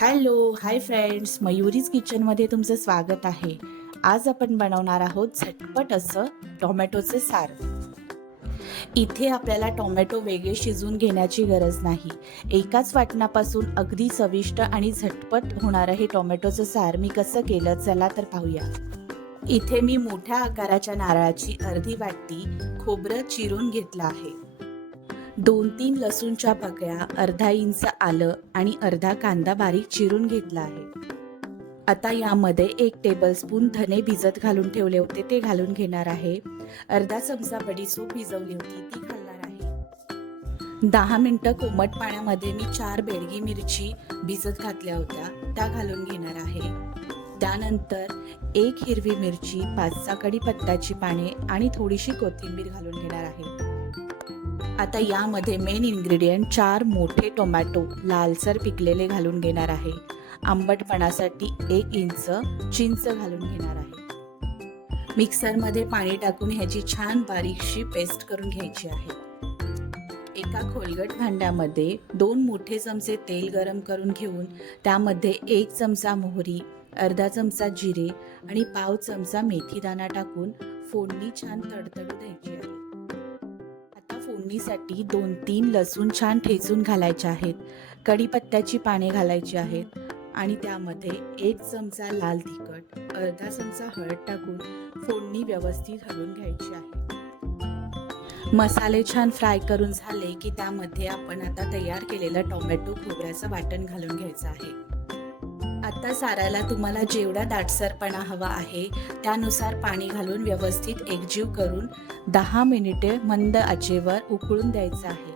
Hello hi friends. मयुरीज किचनमध्ये तुमचं स्वागत आहे. आज आपण बनवणार आहोत झटपट असं टोमॅटोचे सार. इथे आपल्याला टोमॅटो वेगळे शिजून घेण्याची गरज नाही. एकाच वाटणापासून अगदी चविष्ट आणि झटपट होणारं हे टोमॅटोचं सार. मी कसं केलं चला तर पाहूया. इथे मी मोठ्या आकाराच्या नारळाची अर्धी वाटी खोबरं चिरून घेतलं आहे. दोन तीन लसूणच्या पकळ्या अर्धा इंच आलं आणि अर्धा कांदा बारीक चिरून घेतला आहे. आता यामध्ये एक टेबलस्पून धने भिजत घालून ठेवले होते ते घालून घेणार आहे. अर्धा चमचा बडीसूप भिजवली होती ती घालणार आहे. दहा मिनटं कोमट पाण्यामध्ये मी चार बेडगी मिरची भिजत घातल्या होत्या त्या घालून घेणार आहे. त्यानंतर एक हिरवी मिरची पाच सहा कढीपत्त्याची पाने आणि थोडीशी कोथिंबीर घालून घेणार आहे. आता यामध्ये मेन इन्ग्रेडियंट चार मोठे टोमॅटो लालसर पिकलेले घालून घेणार आहे. आंबटपणासाठी एक इंच चिंच घालून घेणार आहे. मिक्सरमध्ये पाणी टाकून ह्याची छान बारीकशी पेस्ट करून घ्यायची आहे. एका खोलगट भांड्यामध्ये दोन मोठे चमचे तेल गरम करून घेऊन त्यामध्ये एक चमचा मोहरी अर्धा चमचा जिरे आणि पाव चमचा मेथीदाणा टाकून फोडणी छान तडतडू द्यायची आहे. फोडणीसाठी दोन तीन लसूण छान ठेचून घालायचे आहेत. कढीपत्त्याची पाने घालायची आहेत. आणि त्यामध्ये एक चमचा लाल तिखट अर्धा चमचा हळद टाकून फोडणी व्यवस्थित हलवून घ्यायची आहे. मसाले छान फ्राय करून झाले की त्यामध्ये आपण आता तयार केलेलं टोमॅटो खोबऱ्याचं वाटण घालून घ्यायचं आहे. आता साराला तुम्हाला जेवढा दाटसरपणा हवा आहे त्यानुसार पाणी घालून व्यवस्थित एकजीव करून दहा मिनिटे मंद आचेवर उकळून द्यायचं आहे.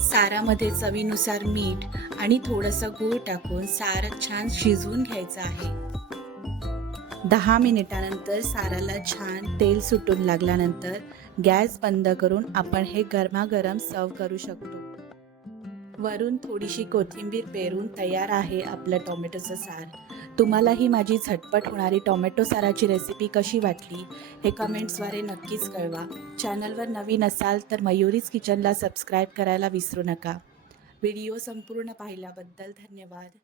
सारामध्ये चवीनुसार मीठ आणि थोडंसं गूळ टाकून सार छान शिजवून घ्यायचं आहे. दहा मिनिटानंतर साराला छान तेल सुटून लागल्यानंतर गॅस बंद करून आपण हे गरमागरम सर्व करू शकतो. वरून थोडीशी कोथिंबीर पेरून तयार आहे आपलं टोमॅटोचं सार. तुम्हाला ही माझी झटपट होणारी टोमॅटो साराची रेसिपी कशी वाटली हे कमेंट्सद्वारे नक्कीच कळवा. चॅनलवर नवीन असाल तर मयुरीज किचनला सबस्क्राईब करायला विसरू नका. व्हिडिओ संपूर्ण पाहिल्याबद्दल धन्यवाद.